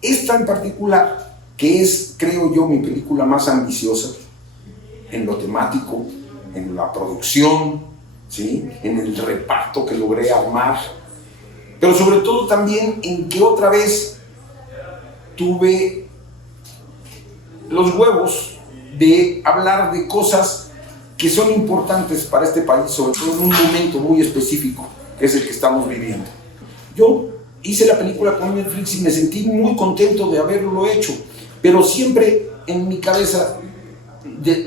Esta en particular, que es, creo yo, mi película más ambiciosa en lo temático, en la producción, ¿sí?, en el reparto que logré armar, pero sobre todo también en que otra vez tuve los huevos de hablar de cosas que son importantes para este país, sobre todo en un momento muy específico, que es el que estamos viviendo. Yo hice la película con Netflix y me sentí muy contento de haberlo hecho, pero siempre en mi cabeza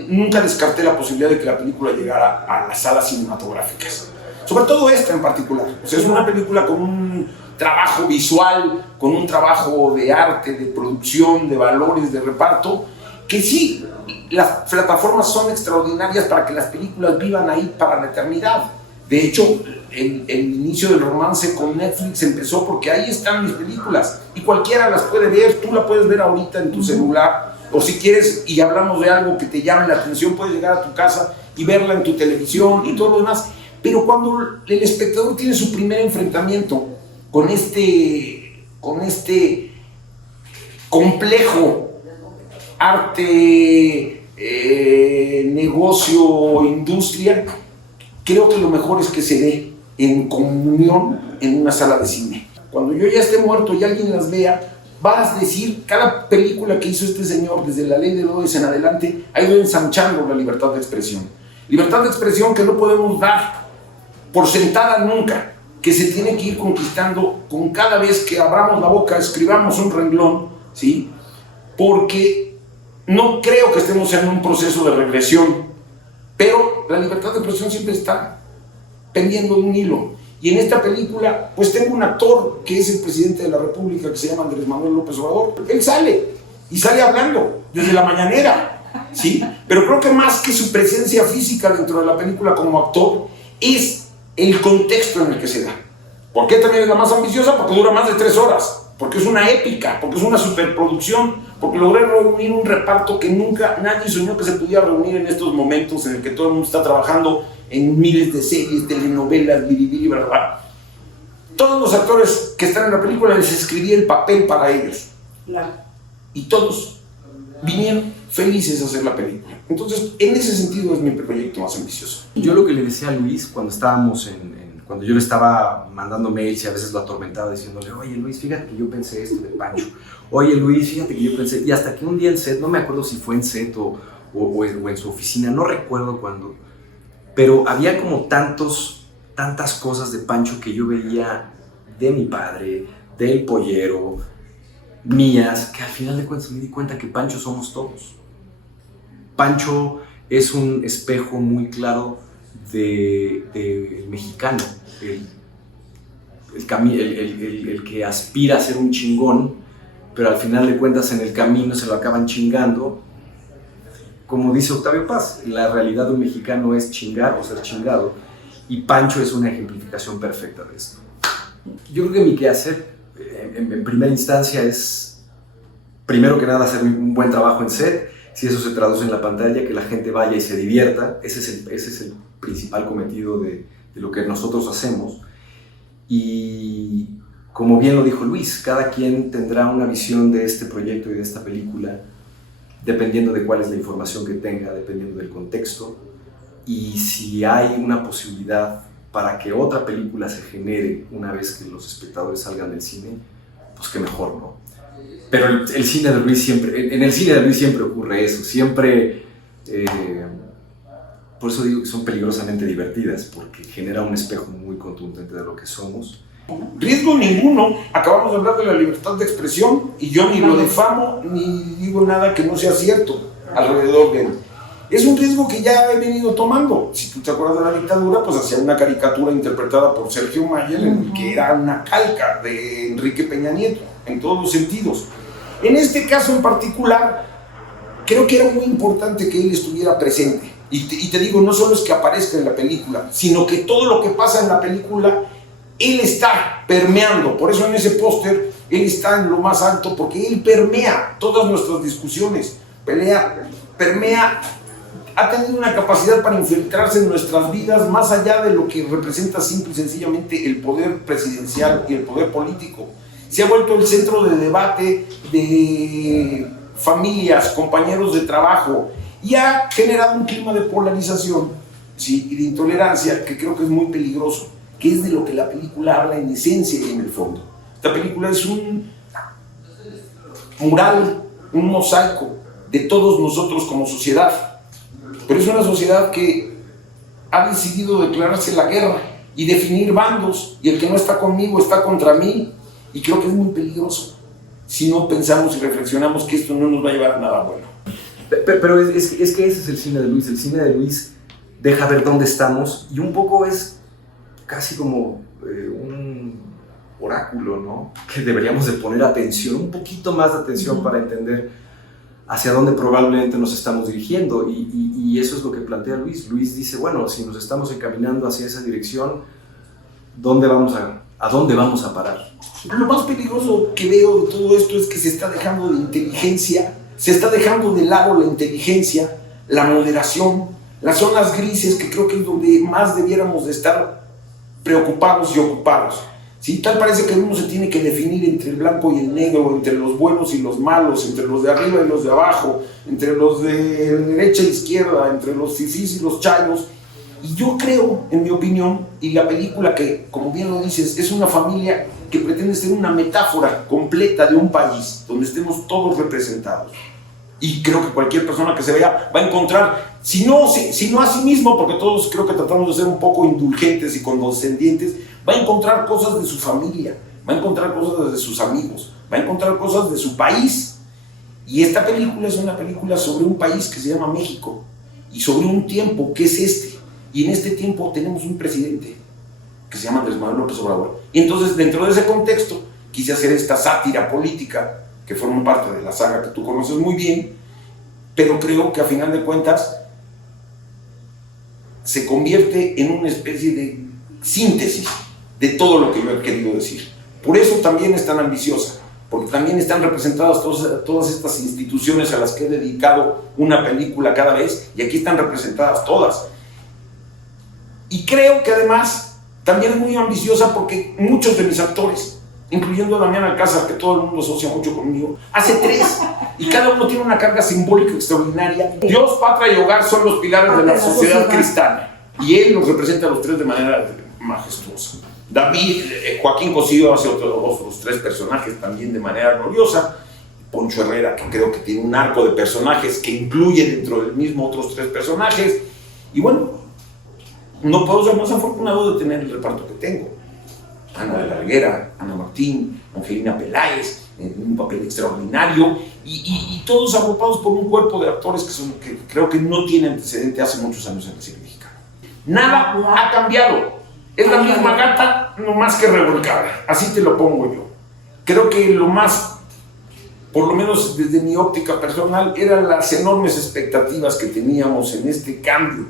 nunca descarté la posibilidad de que la película llegara a las salas cinematográficas. Sobre todo esta en particular. O sea, es una película con un trabajo visual, con un trabajo de arte, de producción, de valores, de reparto, que sí, las plataformas son extraordinarias para que las películas vivan ahí para la eternidad. De hecho, el inicio del romance con Netflix empezó porque ahí están mis películas y cualquiera las puede ver. Tú la puedes ver ahorita en tu celular, o si quieres y hablamos de algo que te llame la atención, puedes llegar a tu casa y verla en tu televisión y todo lo demás. Pero cuando el espectador tiene su primer enfrentamiento con este complejo arte, negocio, industria, creo que lo mejor es que se dé en comunión en una sala de cine. Cuando yo ya esté muerto y alguien las vea, vas a decir, cada película que hizo este señor, desde La Ley de Herodes en adelante, ha ido ensanchando la libertad de expresión. Libertad de expresión que no podemos dar por sentada nunca, que se tiene que ir conquistando con cada vez que abramos la boca, escribamos un renglón, ¿sí? Porque no creo que estemos en un proceso de regresión, pero la libertad de expresión siempre está pendiendo de un hilo. Y en esta película, pues tengo un actor que es el presidente de la República, que se llama Andrés Manuel López Obrador. Él sale, y sale hablando, desde la mañanera, ¿sí? Pero creo que más que su presencia física dentro de la película como actor, es el contexto en el que se da. ¿Por qué también es la más ambiciosa? Porque dura más de 3 horas, porque es una épica, porque es una superproducción, porque logré reunir un reparto que nunca nadie soñó que se pudiera reunir en estos momentos en el que todo el mundo está trabajando en miles de series, telenovelas, biribiri, ¿verdad? Todos los actores que están en la película les escribí el papel para ellos. Claro. Y todos vinieron felices a hacer la película. Entonces, en ese sentido es mi proyecto más ambicioso. Yo lo que le decía a Luis cuando estábamos cuando yo le estaba mandando mails y a veces lo atormentaba diciéndole, oye Luis, fíjate que yo pensé esto de Pancho. Oye Luis, fíjate que yo pensé, y hasta que un día en set, no me acuerdo si fue en set o en su oficina, no recuerdo cuándo, pero había como tantas cosas de Pancho que yo veía de mi padre, del Pollero, mías, que al final de cuentas me di cuenta que Pancho somos todos. Pancho es un espejo muy claro del mexicano, el que aspira a ser un chingón, pero al final de cuentas en el camino se lo acaban chingando. Como dice Octavio Paz, la realidad de un mexicano es chingar o ser chingado, y Pancho es una ejemplificación perfecta de esto. Yo creo que mi quehacer en primera instancia es, primero que nada, hacer un buen trabajo en set. Si eso se traduce en la pantalla, que la gente vaya y se divierta. Ese es el principal cometido de lo que nosotros hacemos. Y como bien lo dijo Luis, cada quien tendrá una visión de este proyecto y de esta película dependiendo de cuál es la información que tenga, dependiendo del contexto, y si hay una posibilidad para que otra película se genere una vez que los espectadores salgan del cine, pues qué mejor, ¿no? Pero el cine de Luis siempre, en el cine de Luis siempre ocurre eso, siempre, por eso digo que son peligrosamente divertidas, porque genera un espejo muy contundente de lo que somos. Riesgo ninguno. Acabamos de hablar de la libertad de expresión y yo ni lo difamo ni digo nada que no sea cierto alrededor de él. Es un riesgo que ya he venido tomando. Si tú te acuerdas de la dictadura, pues hacía una caricatura interpretada por Sergio Mayer, que era una calca de Enrique Peña Nieto, en todos los sentidos. En este caso en particular, creo que era muy importante que él estuviera presente. Y te digo, no solo es que aparezca en la película, sino que todo lo que pasa en la película, él está permeando. Por eso en ese póster, él está en lo más alto, porque él permea todas nuestras discusiones, permea, ha tenido una capacidad para infiltrarse en nuestras vidas más allá de lo que representa simple y sencillamente el poder presidencial y el poder político. se ha vuelto el centro de debate de familias, compañeros de trabajo, y ha generado un clima de polarización, ¿sí?, y de intolerancia que creo que es muy peligroso, que es de lo que la película habla en esencia y en el fondo. Esta película es un mural, un mosaico de todos nosotros como sociedad, pero es una sociedad que ha decidido declararse la guerra y definir bandos, y el que no está conmigo está contra mí, y creo que es muy peligroso si no pensamos y reflexionamos que esto no nos va a llevar a nada bueno. Pero es que ese es el cine de Luis. El cine de Luis deja ver dónde estamos y un poco es casi como un oráculo, ¿no? Que deberíamos de poner atención, un poquito más de atención para entender hacia dónde probablemente nos estamos dirigiendo, y eso es lo que plantea Luis. Luis dice, bueno, si nos estamos encaminando hacia esa dirección, ¿a dónde vamos a parar? Lo más peligroso que veo de todo esto es que se está dejando de inteligencia, se está dejando de lado la inteligencia, la moderación, las zonas grises, que creo que es donde más debiéramos de estar preocupados y ocupados. ¿Sí? Tal parece que uno se tiene que definir entre el blanco y el negro, entre los buenos y los malos, entre los de arriba y los de abajo, entre los de derecha e izquierda, entre los fifís y los chayos. Y yo creo, en mi opinión, y la película, que como bien lo dices, es una familia que pretende ser una metáfora completa de un país donde estemos todos representados. Y creo que cualquier persona que se vea va a encontrar, si no a sí mismo, porque todos creo que tratamos de ser un poco indulgentes y condescendientes, va a encontrar cosas de su familia, va a encontrar cosas de sus amigos, va a encontrar cosas de su país. Y esta película es una película sobre un país que se llama México y sobre un tiempo que es este. Y en este tiempo tenemos un presidente que se llama Andrés Manuel López Obrador. Y entonces, dentro de ese contexto, quise hacer esta sátira política que forma parte de la saga que tú conoces muy bien, pero creo que a final de cuentas se convierte en una especie de síntesis de todo lo que yo he querido decir. Por eso también es tan ambiciosa, porque también están representadas todas estas instituciones a las que he dedicado una película cada vez, y aquí están representadas todas. Y creo que además también es muy ambiciosa porque muchos de mis actores, incluyendo a Damián Alcázar, que todo el mundo asocia mucho conmigo, hace 3, y cada uno tiene una carga simbólica extraordinaria. Dios, patria y hogar son los pilares de la sociedad cristiana, y él los representa a los 3 de manera majestuosa. David, Joaquín Cosío hace otros 3 personajes también de manera gloriosa. Poncho Herrera, que creo que tiene un arco de personajes que incluye dentro del mismo otros 3 personajes. Y bueno, no puedo ser más afortunado de tener el reparto que tengo. Ana de la Reguera, Ana Martín, Angelina Peláez, en un papel extraordinario, y todos agrupados por un cuerpo de actores que creo que no tiene antecedente hace muchos años en el cine mexicano. Nada ha cambiado. Es la misma gata, no más que revolcada. Así te lo pongo yo. Creo que lo más, por lo menos desde mi óptica personal, eran las enormes expectativas que teníamos en este cambio.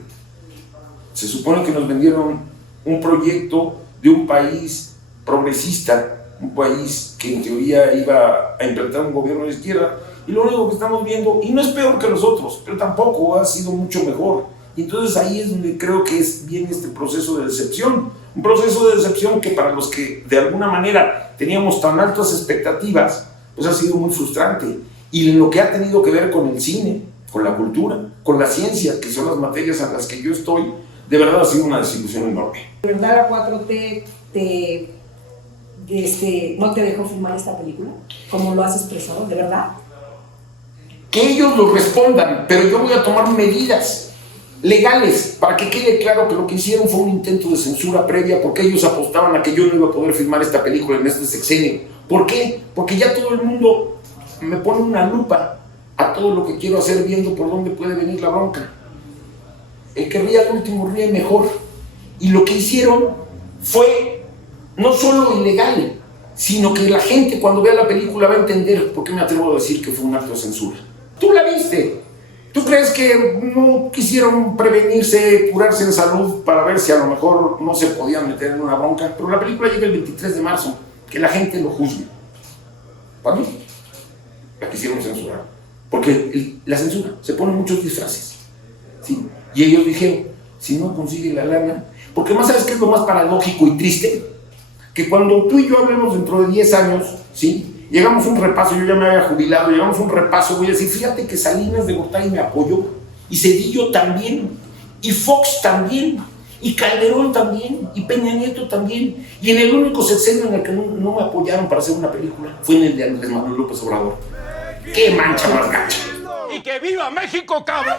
Se supone que nos vendieron un proyecto de un país progresista, un país que en teoría iba a implantar un gobierno de izquierda, y lo único que estamos viendo, y no es peor que los otros, pero tampoco ha sido mucho mejor. Y entonces ahí es donde creo que viene este proceso de decepción, un proceso de decepción que para los que de alguna manera teníamos tan altas expectativas, pues ha sido muy frustrante, y en lo que ha tenido que ver con el cine, con la cultura, con la ciencia, que son las materias en las que yo estoy, de verdad ha sido una desilusión enorme. ¿De verdad la 4T no te dejó filmar esta película? ¿Como lo has expresado? ¿De verdad? Que ellos lo respondan, pero yo voy a tomar medidas legales para que quede claro que lo que hicieron fue un intento de censura previa, porque ellos apostaban a que yo no iba a poder filmar esta película en este sexenio. ¿Por qué? Porque ya todo el mundo me pone una lupa a todo lo que quiero hacer, viendo por dónde puede venir la bronca. El que ríe al último ríe mejor. Y lo que hicieron fue no solo ilegal, sino que la gente cuando vea la película va a entender por qué me atrevo a decir que fue un acto de censura. Tú la viste. ¿Tú crees que no quisieron prevenirse, curarse en salud para ver si a lo mejor no se podían meter en una bronca? Pero la película llega el 23 de marzo, que la gente lo juzgue. Para mí, la quisieron censurar. Porque la censura se pone muchos disfraces, ¿sí? Y ellos dijeron, si no consigue la lana, porque más sabes qué es lo más paradójico y triste, que cuando tú y yo hablemos dentro de 10 años, ¿sí? Llegamos a un repaso, yo ya me había jubilado, llegamos a un repaso, voy a decir, fíjate que Salinas de Gortari me apoyó, y Zedillo también, y Fox también, y Calderón también, y Peña Nieto también, y en el único sexenio en el que no me apoyaron para hacer una película fue en el de Andrés Manuel López Obrador. ¡Qué mancha más gacha! ¡Y que viva México, cabrón!